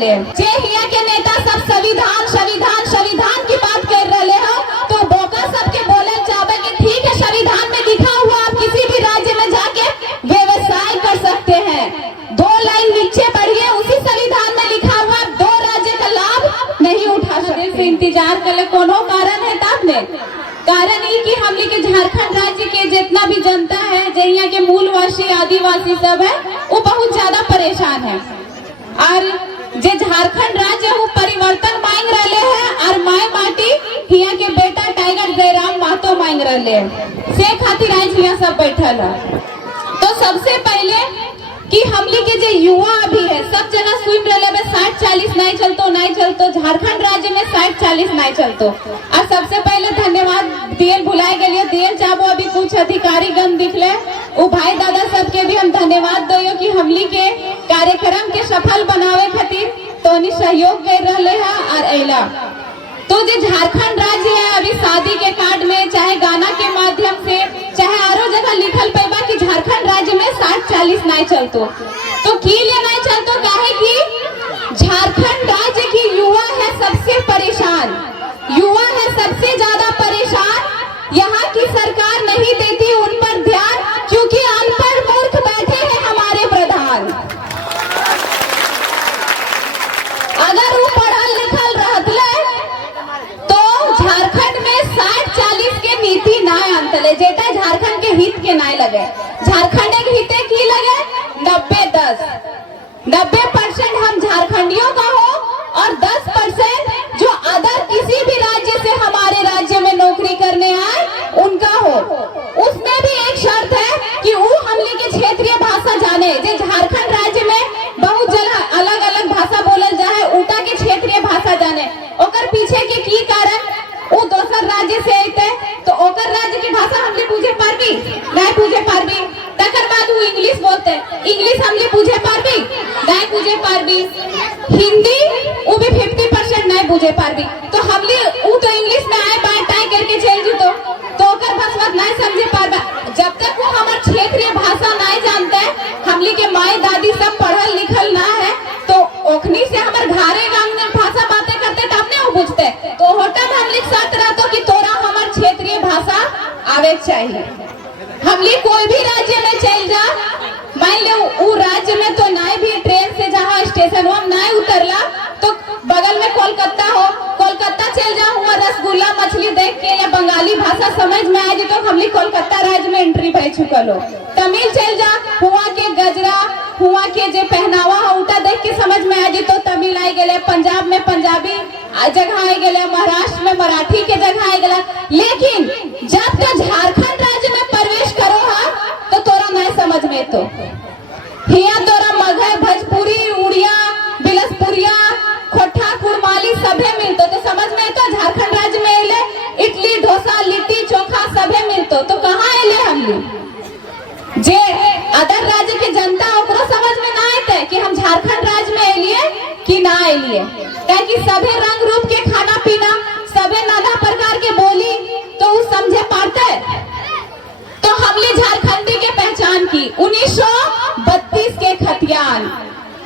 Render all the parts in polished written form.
रहे जे हिया के नेता सब संविधान संविधान संविधान की बात कर रहे हो, तो बोका सबके बोले चाहे कि ठीक है संविधान में लिखा हुआ आप किसी भी राज्य में जाके व्यवसाय कर सकते हैं, 2 लाइन नीचे पढ़िए उसी संविधान में लिखा हुआ 2 राज्य का लाभ नहीं उठा सकते। इंतजार कर ले कोनो कारण है तब ने कारण ये कि हम के झारखंड राज्य के जितना भी जनता है जो यहाँ के मूलवासी आदिवासी सब है वो बहुत ज्यादा परेशान है और जे झारखंड राज्य वो परिवर्तन मांग रहे हैं और माय माटी हिया के बेटा टाइगर जयराम महतो मांग रहे हैं से खातिर आज यहाँ सब बैठल है। तो सबसे पहले कि हमली के जो युवा अभी है सब जना सुन रहे हैं 60-40 नहीं चलतो झारखंड राज्य में 60-40 नहीं चलतो। और सबसे पहले धन्यवाद दियल भुलाए गए दियल चाहो अभी कुछ अधिकारी गण दिखले वो भाई दादा सबके भी हम धन्यवाद दो कि हमली के कार्यक्रम के सफल बनावे खातिर तो सहयोग कर रहे हैं और अला तो जो झारखंड राज्य है अभी शादी के कार्ड में चाहे गाना के माध्यम से चाहे आरो जगह लिखल पैबा कि झारखंड राज्य में 60-40 नहीं चलतो। तो की लिए नहीं चलतो काहे कि झारखंड राज्य की युवा है सबसे परेशान, युवा है सबसे ज्यादा परेशान। यहाँ की सरकार नहीं देती उन पर ध्यान क्योंकि अनपढ़ मूर्ख बैठे हैं हमारे प्रधान। अगर वो पढ़ल लिखल रहते झारखंड में 60-40 के नीति ना अंतले जेटा झारखंड के हित के ना लगे, झारखंड के हित की लगे 90-10 90% हम झारखंडियों का हो और 10% जो अदर किसी भी राज्य से हमारे राज्य में नौकरी करने आए उनका हो। उसमें भी एक शर्त है कि वो हमले के क्षेत्रीय भाषा जाने जे झारखंड राज्य में बहुत जगह अलग अलग भाषा बोलल जाए उनका के क्षेत्रीय भाषा जाने ओकर पीछे के की कारण वो दोसर राज्य से आते तो ओकर राज्य की भाषा हमले पूछे पारबी नहीं पूछे पारबी तकर बाद वो इंग्लिश बोलते इंग्लिश हमले पूछे पारबी नहीं पूछे पारबी हिंदी वो भी 50% नहीं पूछे पारबी तो हमले वो तो इंग्लिश में आए बाय टाई करके चल जीतो तो ओकर भाषा नहीं समझे पारबा। जब तक वो हमार क्षेत्रीय भाषा नहीं जानते हमले के माई दादी सब पढ़ल लिखल ना है तो ओखनी से हमार घरे गांव में भाषा बातें करते तब नहीं वो पूछते तो होटल हमले साथ रहतो कि तोरा हमार क्षेत्रीय भाषा आवे चाहिए। हमले कोई भी राज्य में चल जा मान लो वो राज्य में तो नहीं भी ट्रेन से जहाँ स्टेशन वहाँ नहीं उतरला तो बगल में कोलकाता हो कोलकाता चल जा हुआ रसगुल्ला मछली देख के या बंगाली भाषा समझ में आए तो हमले कोलकाता राज्य में एंट्री भय चुकल हो। तमिल चल जा हुआ के गजरा हुआ के जो पहनावा हो उटा देख के समझ में आ तो तमिल आई गए, पंजाब में पंजाबी जगह आई गए, महाराष्ट्र में मराठी के जगह आई गए। लेकिन जब तो झारखंड राज्य में प्रवेश करो हा तो तोरा नहीं समझ में तो हिया तोरा मगध भोजपुरी उड़िया बिलसपुरिया खोटा कुड़माली सभे मिलतो तो समझ में तो झारखंड राज्य में एले इडली डोसा लिट्टी चोखा सभे मिलतो तो कहाँ एले हमले जे अदर राज्य के जनता ओकरो समझ में ना आते कि हम झारखंड राज्य में एलिए कि ना एलिए कि सभे रंग रूप के खाना पीना सभे नाना प्रकार के बोली तो वो समझे पाते तो हमने झारखंडी के पहचान की 1932 के खतियान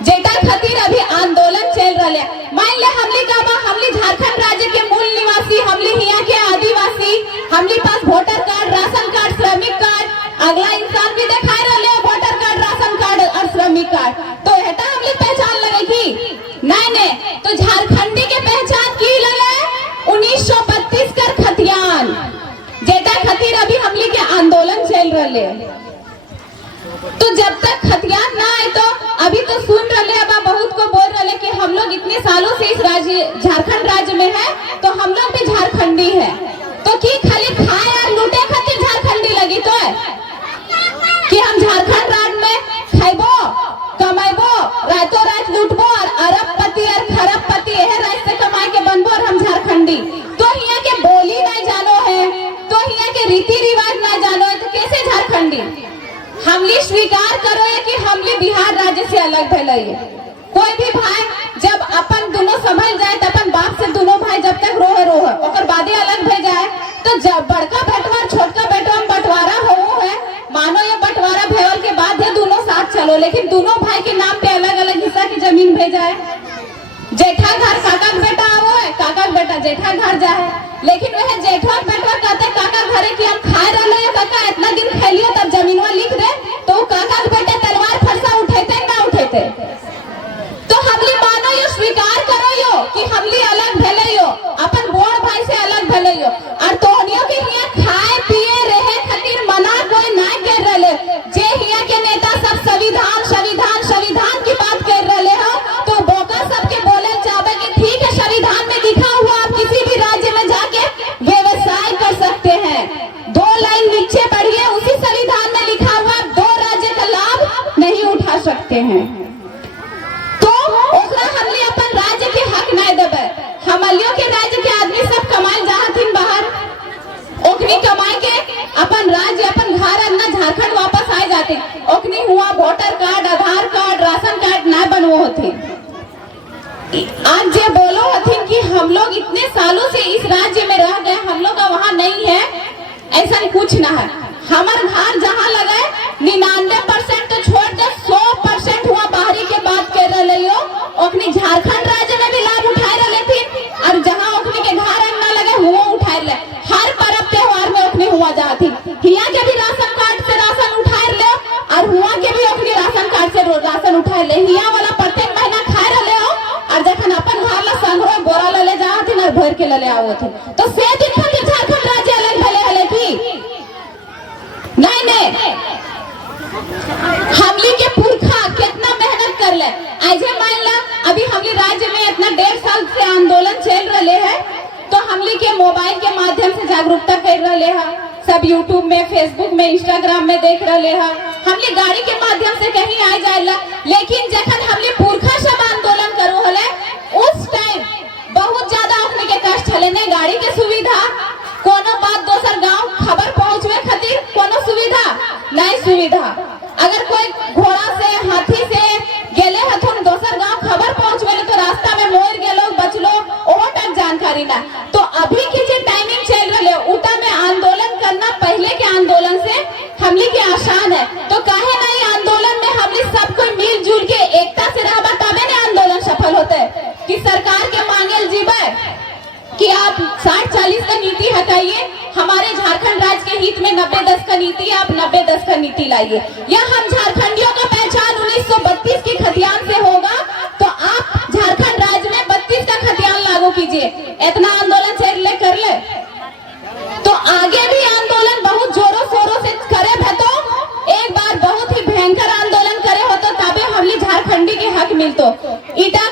जेटा खातिर अभी आंदोलन चल रहा है। मान ले हमले का हमले झारखंड राज्य के मूल निवासी हमले यहाँ के आदिवासी हमले पास वोटर कार्ड राशन कार्ड श्रमिक कार्ड अगला इंसान भी दिखाई रहे वोटर कार्ड राशन कार्ड और श्रमिक कार्ड तो हेटा हमले पहचान लगेगी नहीं तो झारखंडी के पहचान की लगे 1932 कर खतियान जेटा खातिर अभी हमले के आंदोलन चल रहे तो जब तक खतियान ना आए तो अभी तो सुन रहे अब बहुत को बोल रहे कि हम लोग इतने सालों से इस राज्य झारखंड राज्य में है तो हम लोग भी झारखंडी है तो की खाली खाए और लूटे खातिर झारखंडी लगी तो है कि हम झारखंड राज्य में खाइबो कमाइबो रातों रात लूटबो और अरबपति और खरबपति यह रात से कमाए के बनबो और हम झारखंडी तो यहाँ के बोली नहीं जानो है तो यहाँ के रीति रिवाज ना जानो है तो कैसे झारखंडी हमली स्वीकार करो है कि हमली बिहार राज्य से अलग भले कोई भी भाई जब अपन दोनों संभल जाए तो अपन बाप से दोनों भाई जब तक रोह और बादे अलग भे जाए तो जब बड़का बंटवारा छोटका बंटवारा हो है मानो ये बंटवारा भेवल के बाद ये दोनों साथ चलो लेकिन दोनों भाई के नाम पे अलग अलग हिस्सा की जमीन भेजा है जेठा घर काका का बेटा आवो है, काका का बेटा जेठा घर जा है, लेकिन वह जेठा बेटा कहते काका घरे की हम खाए रहे काका इतना दिन खेलियो तब जमीनवा लिख दे, तो काका के बेटे तलवार फरसा उठेते ना उठेते। तो हमली मानो यो स्वीकार करो यो कि हमली अलग भेले यो, अपन बोर भाई से अलग भेले यो, और तोहनियों के हिया खाए पिए रहे खातिर मना कोई ना कर रहे। जे हिया के नेता सब संविधान संविधान संविधान की बात कर रहे हो, तो बोका सबके बोले चाहे कि ठीक है संविधान में लिखा हुआ आप किसी भी राज्य में जाके व्यवसाय कर सकते हैं, 2 लाइन नीचे पढ़िए, उसी संविधान में लिखा हुआ 2 राज्य का लाभ नहीं उठा सकते हैं। हमली अपन राज्य के हक नहीं देबे। हमलियों के राज्य के आदमी सब कमाए जाहथिन बाहर, ओखनी कमाई के अपन राज्य अपन घर अन्ना झारखंड वापस आए जाते, ओखनी हुआ वोटर कार्ड आधार कार्ड राशन कार्ड ना बनवो होती। आज जे बोलो हथिन कि हम लोग इतने सालों से इस राज्य में रह गए, हम लोग का वहाँ नहीं है, ऐसा कुछ ना है। हमार घर जहाँ लगे 99% तो छोड़ दे 100% हुआ बाहरी के बात कर रहे हो, ओखनी झारखंड राज्य में भी लाभ उठाए रहे थी, और जहाँ ओखनी के घर ना लगे हुआ उठाए रहे, हर पर्व त्योहार में ओखनी हुआ जाती, हिया के भी राशन कार्ड से राशन उठाए ले, और हुआ के भी ओखनी राशन कार्ड से राशन उठाए ले, हिया वाला प्रत्येक महीना खाए रहे हो, और जखन अपन घर ला संग्रह बोरा ले जाती ना भर के ले आओ थे, तो से दिन खातिर झारखंड राज्य अलग भले हले की नहीं नहीं। हमली के पुरखा कितना मेहनत कर ले, ऐसे मान ला अभी हमली राज्य में इतना 1.5 साल से आंदोलन चल रहे है, तो हमली के मोबाइल के माध्यम से जागरूकता कर रहे हैं, सब यूट्यूब में फेसबुक में इंस्टाग्राम में देख रहे हैं, हमली गाड़ी के माध्यम से कहीं आ जाएगा, लेकिन जखन हमली पुरखा सब आंदोलन करो हले उस टाइम बहुत ज्यादा अपने के कष्ट हले, नहीं गाड़ी के सुविधा, कोनो बात दोसर गांव खबर पहुंचवे खातिर कोनो सुविधा नहीं सुविधा, अगर कोई घोड़ा से हाथी से गेले हथुन दोसर गांव खबर पहुंचवे तो रास्ता में मोर गेलो बचलो ओहो तक जानकारी ना। तो अभी की जो टाइमिंग चल रही है उटा में आंदोलन करना पहले के आंदोलन से हमली के आसान है, तो काहे नहीं आंदोलन में हमली सब कोई मिलजुल के एकता से रहबा तबे ने आंदोलन सफल होते, कि सरकार के मांगेल जीवे कि आप 60-40 का नीति हटाइए, हमारे झारखंड राज्य के हित में 90-10 का नीति, आप 90-10 का नीति लाइए, या हम झारखंडियों का पहचान 1932 की खतियान से होगा, तो आप झारखंड राज्य में 32 का खतियान लागू कीजिए। इतना आंदोलन चल ले कर ले, तो आगे भी आंदोलन बहुत जोरों शोरों से करे है, तो एक बार बहुत ही भयंकर आंदोलन करे हो तो तबे हमली झारखंडी के हक मिलतो। ईटा